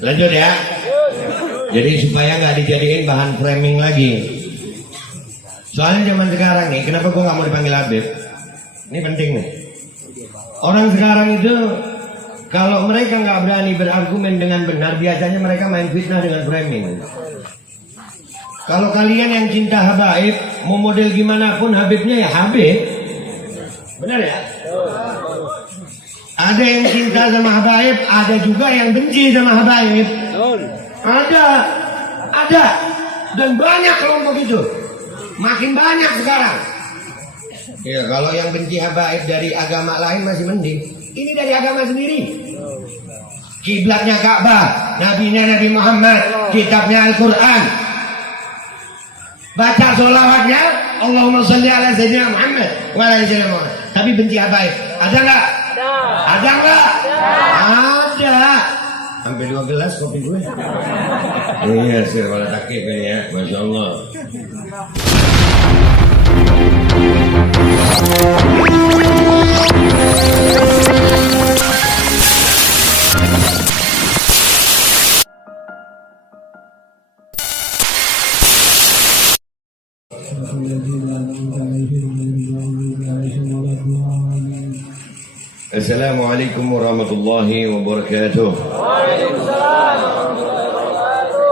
Lanjut ya. Jadi supaya nggak dijadiin bahan framing lagi. Soalnya zaman sekarang nih, kenapa gue nggak mau dipanggil Habib? Ini penting nih. Orang sekarang itu kalau mereka nggak berani berargumen dengan benar, biasanya mereka main fitnah dengan framing. Kalau kalian yang cinta habaib, mau model gimana pun Habibnya ya Habib. Benar ya? Ada yang cinta sama habaib, ada juga yang benci sama habaib. Ada. Dan banyak kelompok itu. Makin banyak sekarang. Ya, kalau yang benci habaib dari agama lain masih mending. Ini dari agama sendiri. Kiblatnya Ka'bah, nabinya Nabi Muhammad, kitabnya Al-Quran. Baca sholawatnya, Allahumma sholli ala sayyidina Muhammad wa ala sayyidina Muhammad. Tapi benci habaib. Ada nggak? Ada nggak? Ada. Hampir 2 gelas kopi gue. Iya, sir, wala takif ini ya, Masya Allah. Assalamualaikum warahmatullahi wabarakatuh.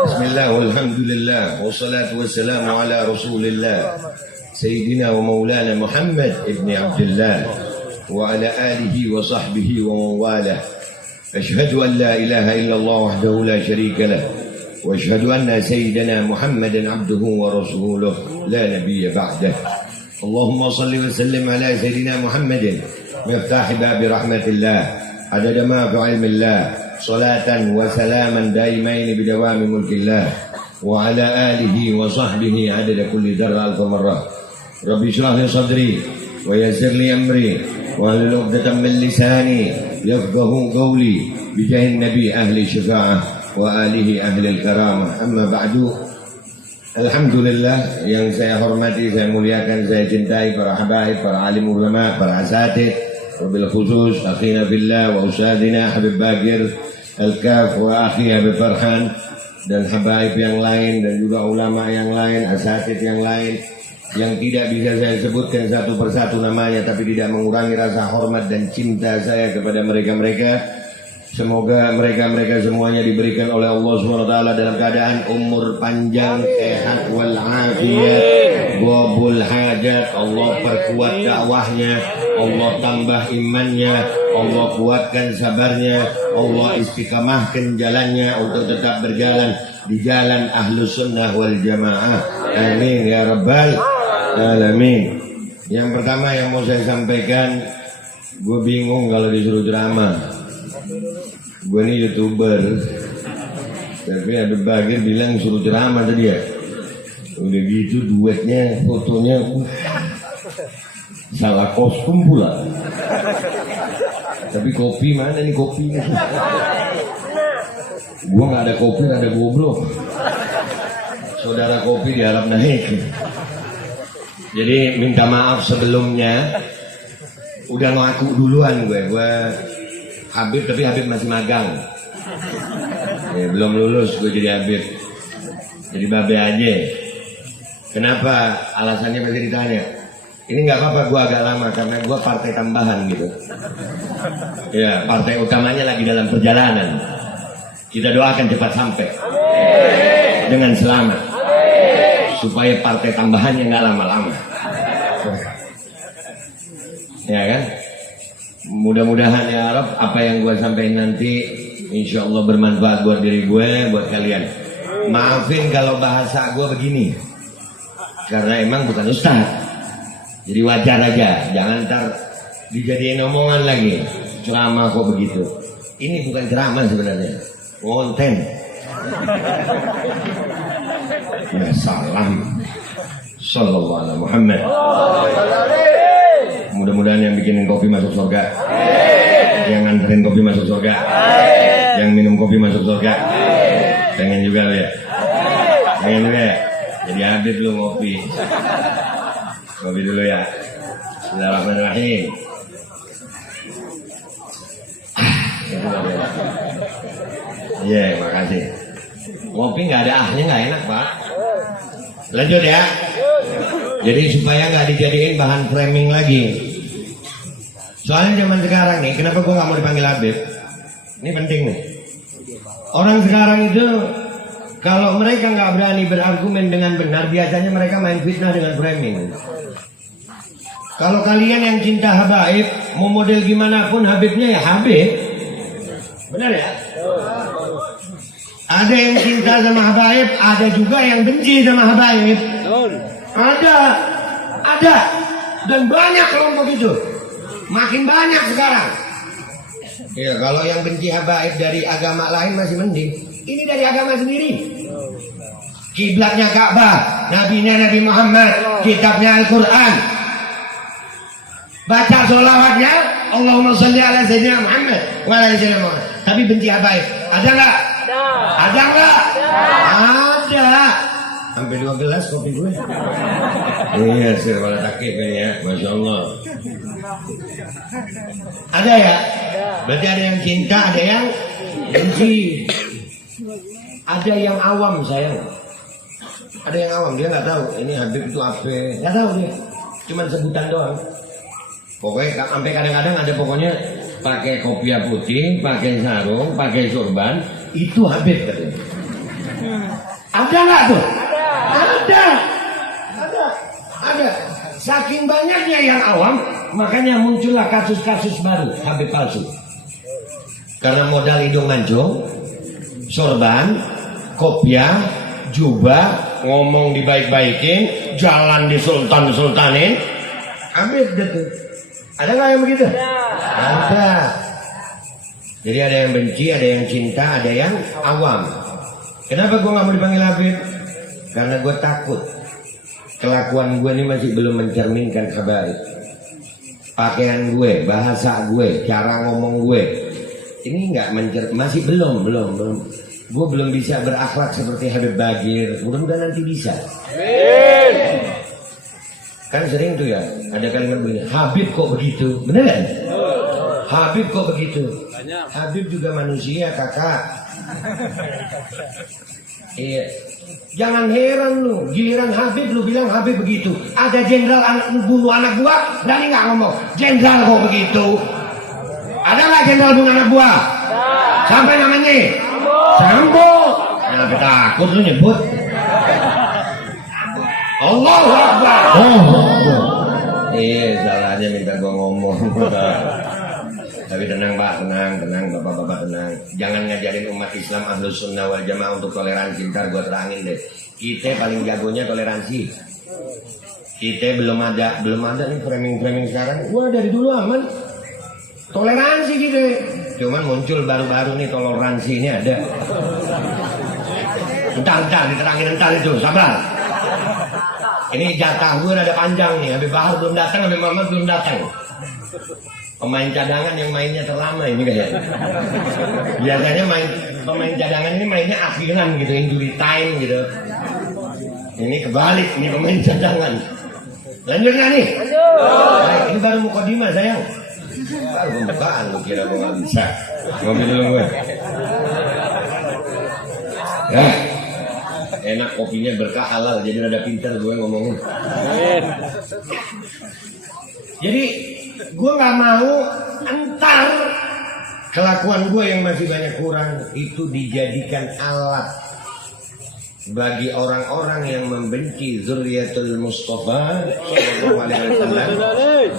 Bismillah, walhamdulillah, wassalatu wassalamu ala rasulillah Sayyidina wa maulana Muhammad ibn Abdullah wa ala alihi wa sahbihi wa mawalah. Ashhadu an la ilaha illallah wahdahu la sharika lah wa ashhadu anna sayyidina Muhammadan abduhu wa rasuluh la nabiyya ba'dah. Allahumma salli wa sallim ala sayyidina Muhammadin مفتاح باب رحمة الله عدد ما في علم الله صلاة وسلاما دائمين بدوام ملك الله وعلى آله وصحبه عدد كل ذرة ألف مرة. رب اشرح لي صدري ويسر لي أمري واحلل عقدة من لساني يفقه قولي بجاه النبي أهل الشفاعة وآله أهل الكرامة. أما بعد, alhamdulillah, yang saya hormati, saya muliakan, saya cintai para habaib, para alim ulama, para asatid, wabil khusus akhina billah wa usadina Habib Bagir Al-Kaf wa akhi Habib Farhan, dan habaib yang lain, dan juga ulama yang lain, asatid yang lain, yang tidak bisa saya sebutkan satu persatu namanya, tapi tidak mengurangi rasa hormat dan cinta saya kepada mereka-mereka. Semoga mereka-mereka semuanya diberikan oleh Allah SWT dalam keadaan umur panjang, sehat walafiat, qabul hajat. Allah perkuat dakwahnya, Allah tambah imannya, Allah kuatkan sabarnya, Allah istiqamahkan jalannya untuk tetap berjalan di jalan ahlus sunnah wal jamaah. Amin ya rabbal alamin. Yang pertama yang mau saya sampaikan, gue bingung kalau disuruh ceramah. Gue ini YouTuber, tapi ada Bagir bilang suruh ceramah tadi ya. Udah gitu duetnya, fotonya salah kostum pula. Tapi kopi mana nih kopinya? Gue nggak ada kopi, ada goblok. Saudara kopi diharap naik. Jadi minta maaf sebelumnya. Udah ngaku duluan gue Habib, tapi Habib masih magang. Ya, belum lulus gue jadi Habib. Jadi babe aja. Kenapa? Alasannya masih ditanya. Ini nggak apa-apa, gue agak lama karena gue partai tambahan gitu. Ya, partai utamanya lagi dalam perjalanan. Kita doakan cepat sampai dengan selamat, supaya partai tambahannya nggak lama-lama. Ya kan? Mudah-mudahan ya Arab, apa yang gue sampaikan nanti insya Allah bermanfaat buat diri gue, buat kalian. Maafin kalau bahasa gue begini, karena emang bukan ustaz. Jadi wajar aja, jangan ntar dijadiin omongan lagi. Ceramah kok begitu. Ini bukan ceramah sebenarnya, konten. Ya salam. Sallallahu alaihi Muhammad. Mudah-mudahan yang bikinin kopi masuk surga, yang nganterin kopi masuk surga, yang minum kopi masuk surga. Pengen juga lo ya? Pengen juga ya? Jadi Habib lu ngopi. Kopi dulu ya. Bismillahirrahmanirrahim. Iya, makasih. Ngopi nggak ada ahnya nggak enak Pak. Lanjut ya. Jadi supaya nggak dijadiin bahan framing lagi. Soalnya zaman sekarang nih, kenapa gue nggak mau dipanggil Habib? Ini penting nih. Orang sekarang itu kalau mereka nggak berani berargumen dengan benar, biasanya mereka main fitnah dengan framing. Kalau kalian yang cinta habaib, mau model gimana pun Habibnya ya Habib. Benar ya? Ada yang cinta sama habaib, ada juga yang benci sama habaib. Ada. Dan banyak kelompok itu. Makin banyak sekarang. Ya, kalau yang benci habaib dari agama lain masih mending. Ini dari agama sendiri. Kiblatnya Ka'bah, nabinya Nabi Muhammad, kitabnya Al-Quran. Baca sholawatnya Allahumma sholli ala sayyidina Muhammad wa ala sayyidina Muhammad. Tapi benci habaib. Ada nggak? Ada nggak? Ada. Sampai 2 gelas kopi gue. Iya, sir, malah takik ya, masya Allah. Ada ya? Berarti ada yang cinta, ada yang benci. Ada yang awam sayang. Ada yang awam, dia nggak tahu ini Habib itu apa, nggak tahu dia. Cuma sebutan doang. Pokoknya sampai kadang-kadang ada pokoknya pakai kopiah putih, pakai sarung, pakai sorban, itu Habib katanya. Ada nggak tuh? Ada. Saking banyaknya yang awam, makanya muncullah kasus-kasus baru Habib palsu. Karena modal hidung mancung, sorban, kopiah, jubah, ngomong dibaik-baikin, jalan disultan-sultanin, Habib gitu. Ada nggak yang begitu? Ada. Jadi ada yang benci, ada yang cinta, ada yang awam. Kenapa gue nggak mau dipanggil Habib? Karena gue takut kelakuan gue ini masih belum mencerminkan habaib. Pakaian gue, bahasa gue, cara ngomong gue, ini nggak masih belum. Gue belum bisa berakhlak seperti Habib Bagir. Mudah-mudahan nanti bisa. Kan sering tuh ya, ada kalimat begini, Habib kok begitu, bener kan? Habib kok begitu? Habib juga manusia kakak. Iya. Jangan heran lu, giliran Habib lu bilang Habib begitu. Ada jenderal bunuh anak gua, berani nggak ngomong? Jenderal kok begitu? Ada nggak jenderal bunuh anak gua? Sampai namanya? Sambo. Kenapa takut lu nyebut? Allahu Akbar. Iya, salahnya minta gua ngomong. Tapi tenang Pak, tenang Bapak-bapak tenang. Jangan ngajarin umat Islam Ahlus Sunnah wal Jamaah untuk toleransi. Ntar gua terangin deh. Kita paling jagonya toleransi. Kita belum ada nih framing sekarang. Gua dari dulu aman. Toleransi gitu. Cuman muncul baru-baru nih toleransi ini ada. Entar diterangin entar itu, sabar. Ini jatah gue ada panjang nih. Habib Bahar belum datang, Habib Muhammad belum datang. Pemain cadangan yang mainnya terlama ini kayaknya. Biasanya pemain cadangan ini mainnya akhiran gitu, injury time gitu. Ini kebalik, ini pemain cadangan. Lanjut nggak nih? Baik, ini baru mukadimah sayang. Baru pembukaan, lu kira gue nggak bisa. Ngopi dulu gue. Ya, enak kopinya berkah halal, jadi rada pintar gue ngomongin. Jadi gue nggak mau entar kelakuan gue yang masih banyak kurang itu dijadikan alat bagi orang-orang yang membenci Zuriyatul Mustafa Sallallahu Alaihi Wasallam,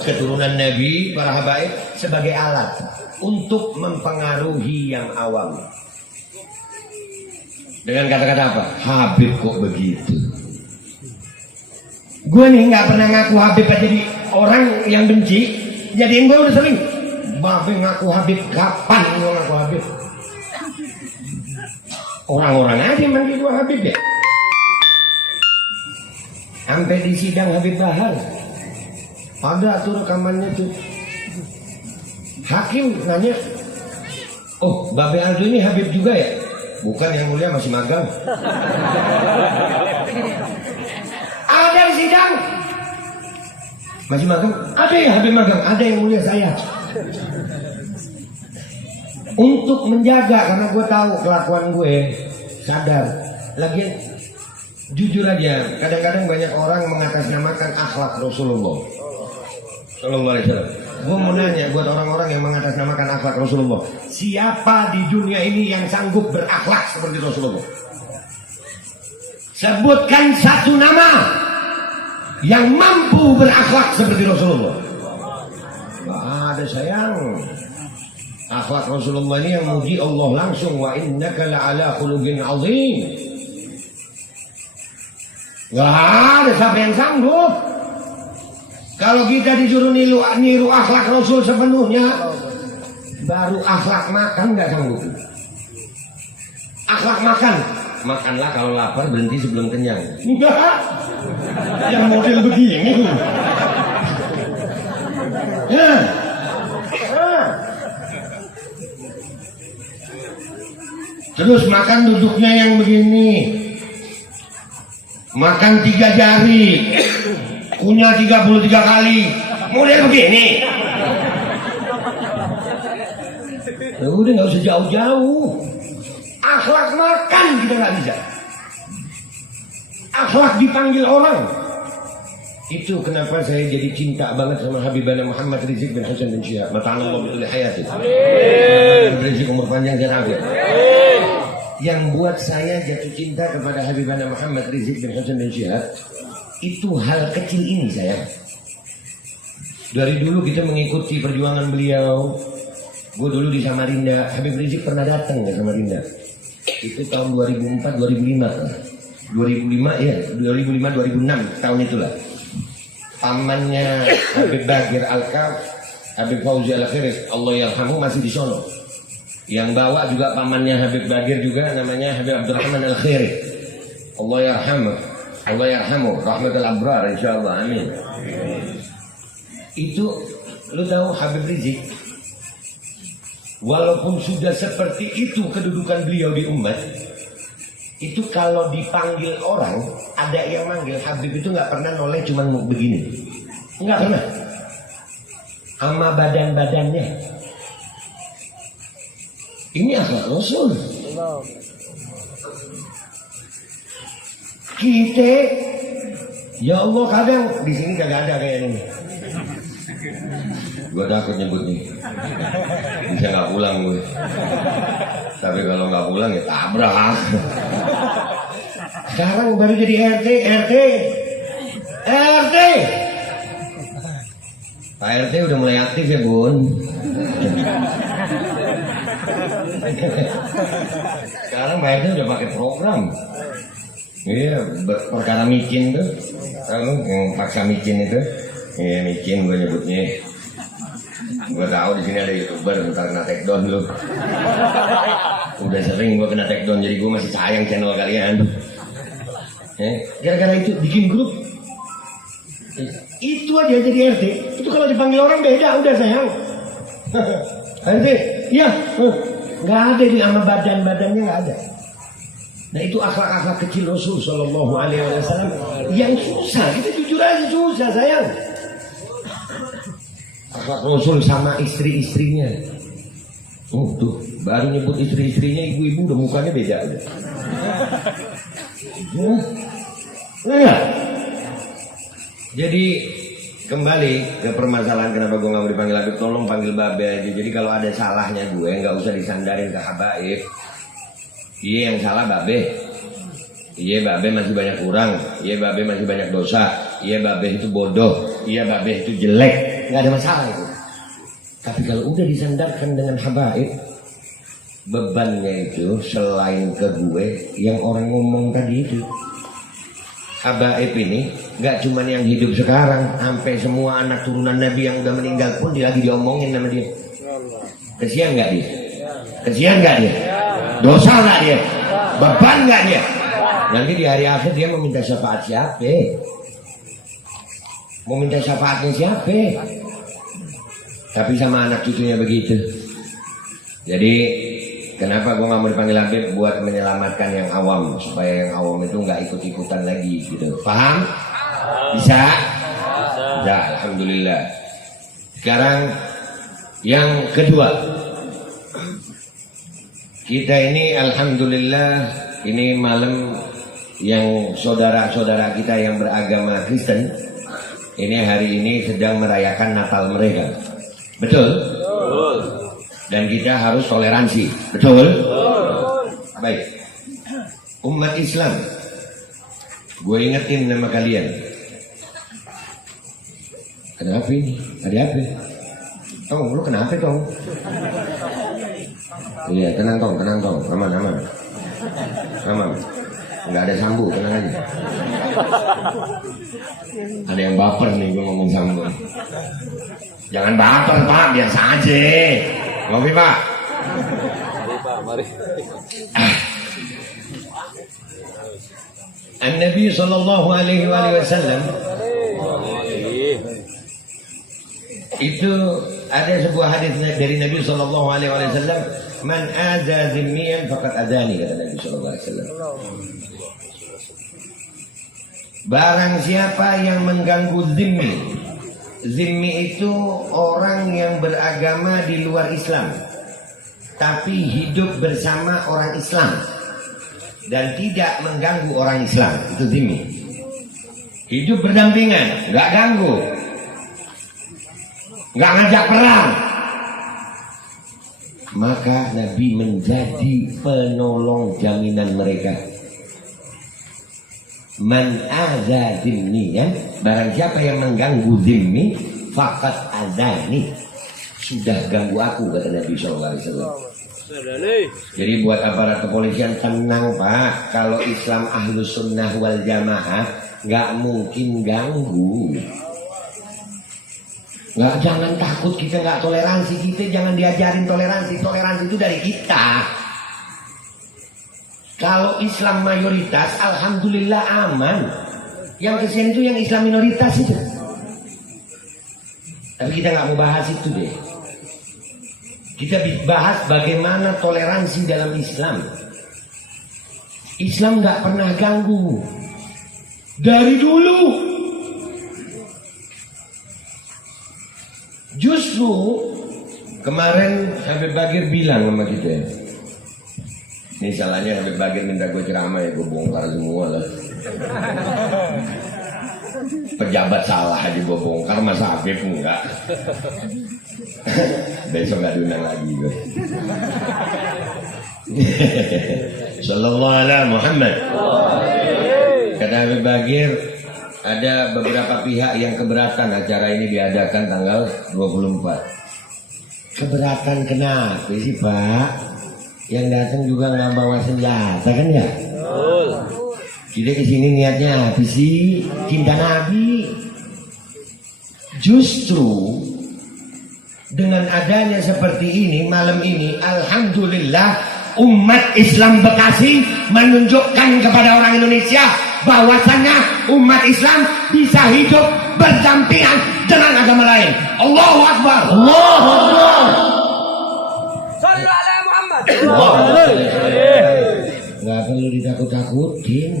keturunan Nabi, para habaib, sebagai alat untuk mempengaruhi yang awam. Dengan kata-kata apa? Habib kok begitu? Gue nih nggak pernah ngaku Habib aja jadi orang yang benci. Jadiin gue udah sering. Babe ngaku Habib, kapan gue ngaku Habib? Orang-orang aja yang manggil gue Habib ya. Sampai di sidang Habib Bahar ada tuh rekamannya tuh. Hakim nanya, oh Babe Aldo ini Habib juga ya? Bukan, yang mulia masih magang. Ada di sidang masih magang? Ada ya Habib magang? Ada yang mulia saya. untuk menjaga, karena gue tahu kelakuan gue, sadar. Lagian jujur aja, kadang-kadang banyak orang mengatasnamakan akhlak Rasulullah Sallallahu Alaihi Wasallam. Gue mau nanya buat orang-orang yang mengatasnamakan akhlak Rasulullah, siapa di dunia ini yang sanggup berakhlak seperti Rasulullah? Sebutkan satu nama yang mampu berakhlak seperti Rasulullah. Gak ada sayang. Akhlak Rasulullah ini yang muji Allah langsung, wa innaka la'ala khuluqin azim. Gak ada siapa yang sanggup. Kalau kita disuruh niru akhlak Rasul sepenuhnya, baru akhlak makan gak sanggup. Akhlak makan, makanlah kalau lapar, berhenti sebelum kenyang. Enggak, yang model begini. Ya. Terus makan duduknya yang begini, makan 3 jari, punya 33 kali, model begini. Ya udah nggak usah jauh-jauh. Akhlak makan kita nggak bisa. Akhlak dipanggil orang. Itu kenapa saya jadi cinta banget sama Habibana Muhammad Rizik bin Hasan bin Syihab. Mata'ala Allah bi'uli hayati. Amin. Rizik umur panjang dan afiyat. Yang buat saya jatuh cinta kepada Habibana Muhammad Rizik bin Hasan bin Syihab itu hal kecil ini sayang. Dari dulu kita mengikuti perjuangan beliau. Gue dulu di Samarinda, Habib Rizik pernah datang ke Samarinda. Itu tahun 2004, 2005 kan? 2005 ya, 2005, 2006 tahun itulah. Pamannya Habib Bagir Al-Kaf, Habib Fauzi Al-Khiris, Allah yarhamu, masih di sono. Yang bawa juga pamannya Habib Bagir juga, namanya Habib Abdurrahman Al-Khiri. Allah yarhamu, Allah yarhamu, rahmatul abrar insyaallah, amin. Itu lu tahu Habib Rizik, walaupun sudah seperti itu kedudukan beliau di umat, itu kalau dipanggil orang, ada yang manggil Habib itu nggak pernah noleh cuman begini, nggak pernah, sama badan-badannya. Ini akhlak Rasul. Kita, ya Allah, kadang di sini kagak ada kayak ini. Gue takut nyebut nih, bisa nggak pulang gue. Tapi kalau nggak pulang ya tabrak. Sekarang baru jadi RT. Pak RT udah mulai aktif ya Bun. Sekarang Pak RT udah pakai program. Iya, perkara micin tuh. Kalau yang paksa micin itu, iya micin gue nyebutnya. Gue tahu di sini ada YouTuber bentar kena take down lu. Udah sering gue kena take down, jadi gue masih sayang channel kalian. Gara-gara itu bikin grup. Itu aja jadi RT. Itu kalau dipanggil orang beda, udah sayang. RT, iya, nggak ada di sama badan-badannya nggak ada. Nah itu akhlak-akhlak kecil Rasul Sallallahu Alaihi Wasallam yang susah. Kita jujur aja susah sayang. Akhlak Rasul sama istri-istrinya. Oh tuh, baru nyebut istri-istrinya, ibu-ibu udah mukanya beda udah. Ya. Jadi kembali ke permasalahan kenapa gue nggak mau dipanggil Habib, tolong panggil Babe aja. Jadi kalau ada salahnya gue nggak usah disandarin ke habaib. Iya yang salah Babe. Iya Babe masih banyak kurang. Iya Babe masih banyak dosa. Iya Babe itu bodoh. Iya Babe itu jelek. Nggak ada masalah itu. Tapi kalau udah disandarkan dengan habaib, bebannya itu selain ke gue yang orang ngomong tadi itu. Habaib ini nggak cuman yang hidup sekarang, sampai semua anak turunan Nabi yang udah meninggal pun dia lagi diomongin sama dia. Kesian nggak dia? Kesian nggak dia? Dosa nggak dia? Beban nggak dia? Nanti di hari akhir dia mau minta syafaat siapa? Mau minta syafaatnya siapa? Tapi sama anak cucunya begitu. Jadi kenapa gue nggak mau dipanggil Habib? Buat menyelamatkan yang awam, supaya yang awam itu nggak ikut-ikutan lagi gitu. Paham? Bisa? Bisa, alhamdulillah. Sekarang yang kedua, Kita ini alhamdulillah ini malam yang saudara-saudara kita yang beragama Kristen ini hari ini sedang merayakan Natal mereka. Betul? Betul. Dan kita harus toleransi. Betul? Betul. Baik. Umat Islam, gue ingetin nama kalian. Ada apa ini? Ada apa? Tong, lu kenapa Tong? Iya, tenang Tong, aman. Nggak ada sambu, tenang aja. Ada yang baper nih gue ngomong sambu. Jangan baper Pak, biasa aja. Ngopi Pak. Mari. An-Nabi sallallahu alaihi wasallam itu ada sebuah hadis dari Nabi sallallahu alaihi wasallam, man aza zimmiyan faqad adani, kata Nabi sallallahu alaihi wasallam. Barang siapa yang mengganggu zimmi. Zimmi itu orang yang beragama di luar Islam tapi hidup bersama orang Islam dan tidak mengganggu orang Islam, itu zimmi. Hidup berdampingan, nggak ganggu, nggak ngajak perang, maka Nabi menjadi penolong jaminan mereka. Man aza zimmiyan, barang siapa yang mengganggu zimmi, faqad azani, sudah ganggu aku, kata Nabi SAW. Jadi buat aparat kepolisian tenang Pak, kalau Islam Ahlus Sunnah wal Jamaah nggak mungkin ganggu. Nggak, jangan takut, kita nggak toleransi, kita jangan diajarin toleransi. Toleransi itu dari kita. Kalau Islam mayoritas, alhamdulillah aman. Yang kesian itu yang Islam minoritas itu. Tapi kita nggak mau bahas itu deh. Kita bahas bagaimana toleransi dalam Islam. Islam nggak pernah ganggu dari dulu. Justru kemarin Habib Bagir bilang sama kita. Ini salahnya Habib Bagir minta gue ceramah, ya gue bongkar semua lah. Pejabat salah aja gue bongkar, masa Habib enggak. Besok gak diundang lagi gue. Sallallahu alaihi Muhammad. Kata Habib Bagir, ada beberapa pihak yang keberatan acara ini diadakan tanggal 24. Keberatan kenapa sih Pak? Yang datang juga nggak bawa senjata kan ya? Kita kesini niatnya apa sih? Cinta Nabi. Justru dengan adanya seperti ini malam ini, alhamdulillah umat Islam Bekasi menunjukkan kepada orang Indonesia bahwasanya umat Islam bisa hidup berdampingan dengan agama lain. Allahu Akbar. Allahu Akbar. Nggak perlu ditakut-takutin.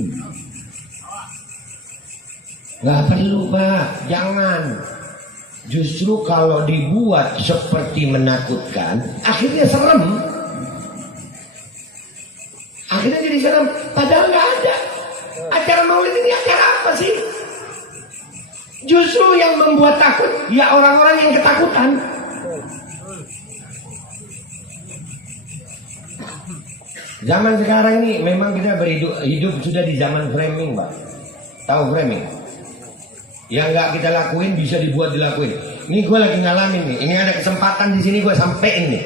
Nggak perlu Pak, jangan. Justru kalau dibuat seperti menakutkan, akhirnya serem. Akhirnya jadi serem. Padahal nggak ada. Acara maulid ini acara apa sih? Justru yang membuat takut ya orang-orang yang ketakutan. Zaman sekarang ini memang kita hidup sudah di zaman framing Pak. Tahu framing? Yang nggak kita lakuin bisa dibuat dilakuin. Ini gue lagi ngalamin nih. Ini ada kesempatan di sini gue sampein nih.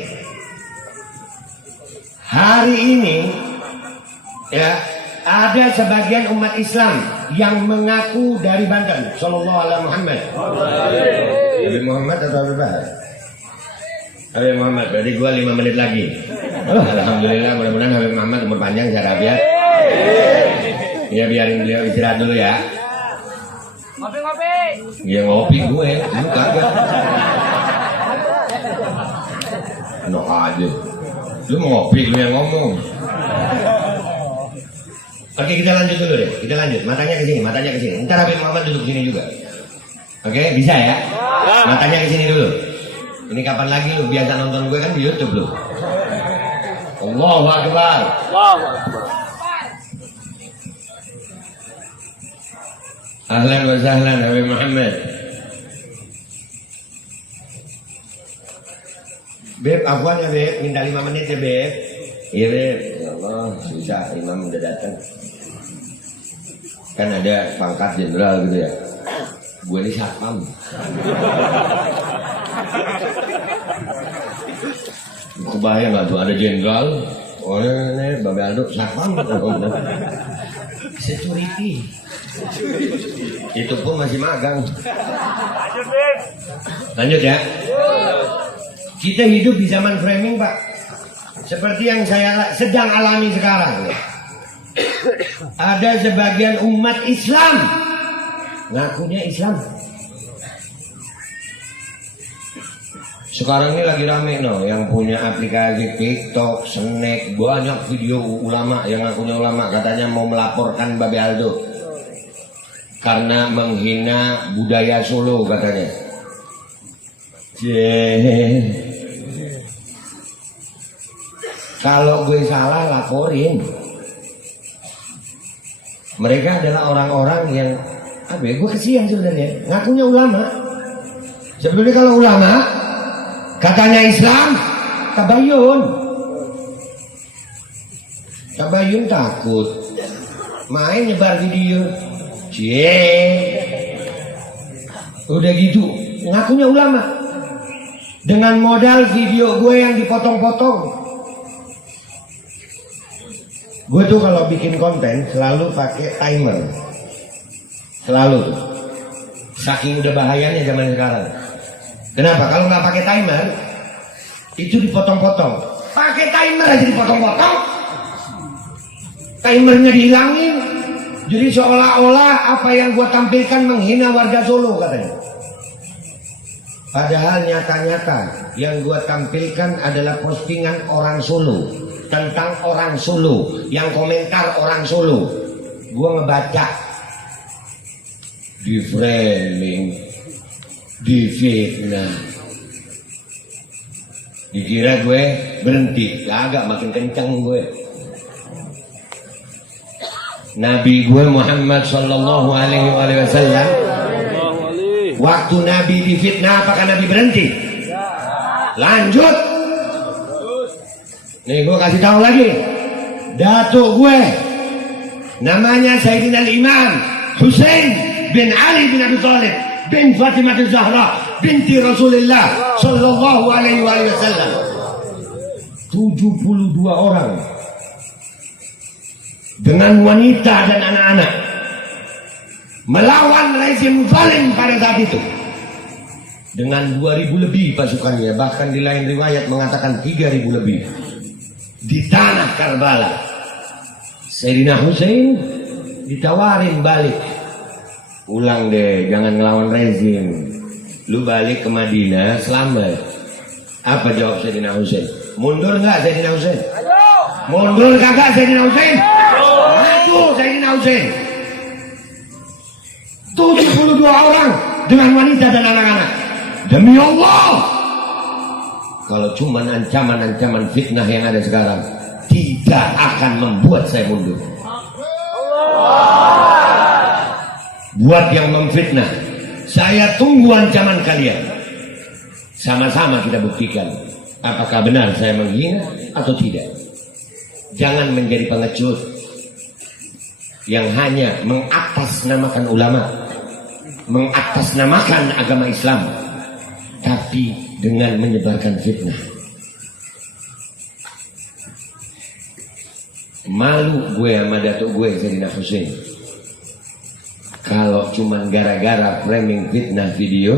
Hari ini ya ada sebagian umat Islam yang mengaku dari Banten. Sallallahu alaihi Muhammad. Nabi Muhammad atau Nabi Bahar? Habib Muhammad, berarti gua 5 menit lagi. Alhamdulillah, mudah-mudahan Habib Muhammad umur panjang, sehat walafiat. Ya biarin beliau istirahat dulu ya. Ngopi-ngopi. Ya ngopi gue, lu kagak. Enak aja. Lu mau ngopi, lu yang ngomong. Oke, kita lanjut dulu deh. Kita lanjut. Matanya ke sini, Ntar Habib Muhammad duduk sini juga. Oke, bisa ya? Matanya ke sini dulu. Ini kapan lagi lu biasa nonton gue kan di YouTube lu. Allahu Akbar. Allahu Akbar. Ahlan wa sahlan Habib Muhammad. Beb, afwan ya Beb, minta 5 menit ya Beb. Iya Beb, ya Allah, susah, imam udah datang. Kan ada pangkat jenderal gitu ya. Gue ini satpam. Kebayang gak tuh ada jenderal, oh ini Babe Aldo satpam. Security. Itu pun masih magang. Lanjut, Beb. Lanjut ya. Kita hidup di zaman framing Pak. Seperti yang saya sedang alami sekarang. Ada sebagian umat Islam ngakunya Islam. Sekarang ini lagi rame yang punya aplikasi TikTok, Snack, banyak video ulama yang ngakunya ulama, katanya mau melaporkan Babe Aldo karena menghina budaya Solo katanya. Kalau gue salah laporin. Mereka adalah orang-orang yang gue kesian sebenarnya, ngakunya ulama. Sebenarnya kalau ulama katanya Islam, tabayun takut main nyebar video. Udah gitu ngakunya ulama dengan modal video gue yang dipotong-potong. Gue tuh kalau bikin konten selalu pakai timer, selalu. Saking udah bahayanya zaman sekarang. Kenapa? Kalau nggak pakai timer itu dipotong-potong. Pakai timer aja dipotong-potong. Timernya dihilangin. Jadi seolah-olah apa yang gue tampilkan menghina warga Solo katanya. Padahal nyata-nyata yang gue tampilkan adalah postingan orang Solo, tentang orang Solo, yang komentar orang Solo. Gue ngebaca, di framing, di fitnah. Dikira gue berhenti, agak makin kencang gue. Nabi gue Muhammad sallallahu alaihi wasallam, waktu Nabi difitnah apakah Nabi berhenti? Lanjut. Nih gue kasih tahu lagi. Datuk gue namanya Sayyidina Imam Husain bin Ali bin Abi Thalib bin Fatimah Zahra binti Rasulullah sallallahu alaihi wasallam. 72 orang dengan wanita dan anak-anak melawan rezim zalim pada saat itu dengan 2.000 lebih pasukannya, bahkan di lain riwayat mengatakan 3.000 lebih. Di tanah Karbala Sayyidina Husain ditawarin balik, ulang deh, jangan ngelawan rezim, lu balik ke Madinah selamat. Apa jawab Sayyidina Husain? Mundur nggak Sayyidina Husain? Mundur kagak Sayyidina Husain? Maju Sayyidina Husain. 72 orang dengan wanita dan anak-anak. Demi Allah, kalau cuma ancaman-ancaman fitnah yang ada sekarang tidak akan membuat saya mundur. Buat yang memfitnah, saya tunggu ancaman kalian. Sama-sama kita buktikan apakah benar saya menghina atau tidak. Jangan menjadi pengecut yang hanya mengatasnamakan ulama, mengatasnamakan agama Islam, tapi dengan menyebarkan fitnah. Malu gue sama datuk gue Sayyidina Husain kalau cuman gara-gara framing fitnah video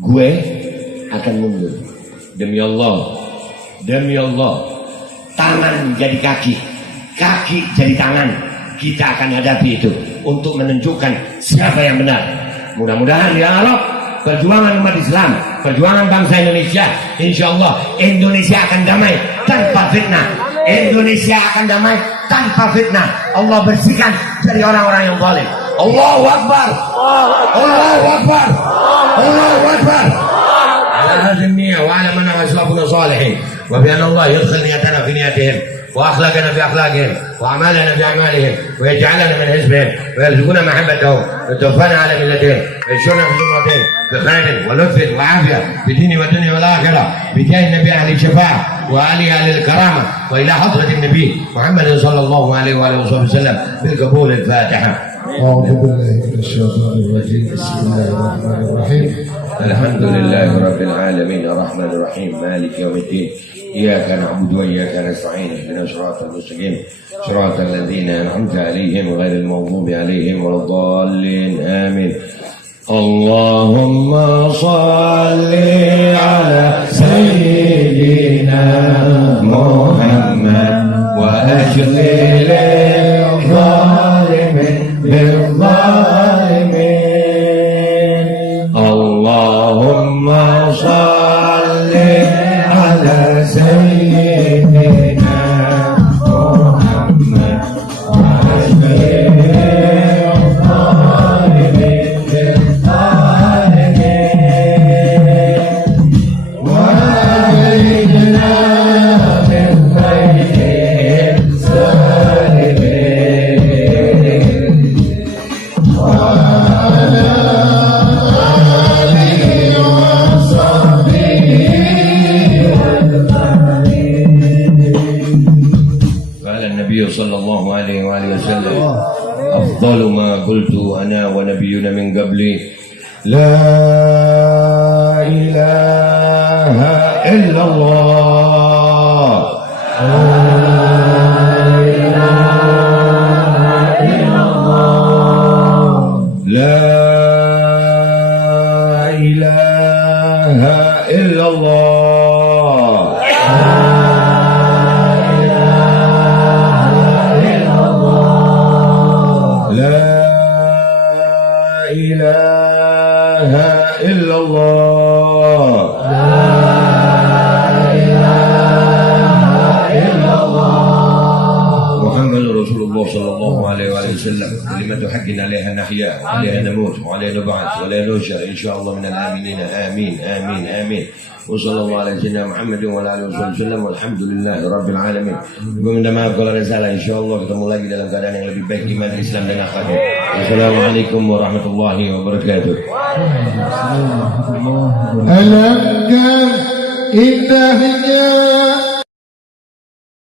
gue akan mundur. Demi Allah, demi Allah, tangan jadi kaki, kaki jadi tangan, kita akan hadapi itu untuk menunjukkan siapa yang benar. Mudah-mudahan ya Allah, perjuangan umat Islam, perjuangan bangsa Indonesia, insya Allah Indonesia akan damai tanpa fitnah. Indonesia akan damai tanpa fitnah. Allah bersihkan dari orang-orang yang zalim. Allahu Akbar, Allahu Akbar, Allahu Akbar. Ala hadhihi wa ala man ashlafuna salihin. وبأن الله يدخل نيتنا في نيتهم وأخلاقنا في أخلاقهم وأعمالنا في أعمالهم ويجعلنا من حزبهم ويرزقنا محبتهم ويتوفانا على ملتهم ويشرنا في زمرتهم بخير ولطف وعافية في الدين والدنيا والآخرة بجاه النبي أهل الشفاعة وآله أهل الكرامة وإلى حضرة النبي محمد صلى الله عليه وآله وسلم بالقبول. الفاتحة. أعوذ بالله من الشيطان الرجيم. بسم الله الرحمن الرحيم. الحمد لله رب العالمين الرحمن الرحيم مالك يوم الدين إياك نعبد وإياك نستعين اهدنا الصراط المستقيم صراط الذين أنعمت عليهم غير المغضوب عليهم ولا الضالين آمين. اللهم صل على سيدنا محمد وأشغل الظالمين بالظالمين. اللهم صل على سيدنا محمد وأشغل الظالمين بالظالمين وأجعلنا من خير السالمين. وعلى آله وصحبه قال النبي صلى الله عليه وآله وسلم أفضل ما قلت أنا ونبينا من قبلي لا إله إلا الله. لا إله إلا الله. لا إله إلا الله. لا إله إلا الله. لا إله إلا الله. محمد رسول الله صلى الله عليه وآله وسلم كلمة حق عليها نحيا وعليها نموت وعليها نبعث وعليها ننشر إن شاء الله من الآمنين. آمين آمين آمين. وصلى الله على سيدنا محمد وعلى آله وسلم والحمد لله رب العالمين. Gue minta maaf kalau ada salah. Insya Allah ketemu lagi dalam keadaan yang lebih baik iman Islam dan akhlaknya. Assalamualaikum warahmatullahi wabarakatuh. Alangkah indahnya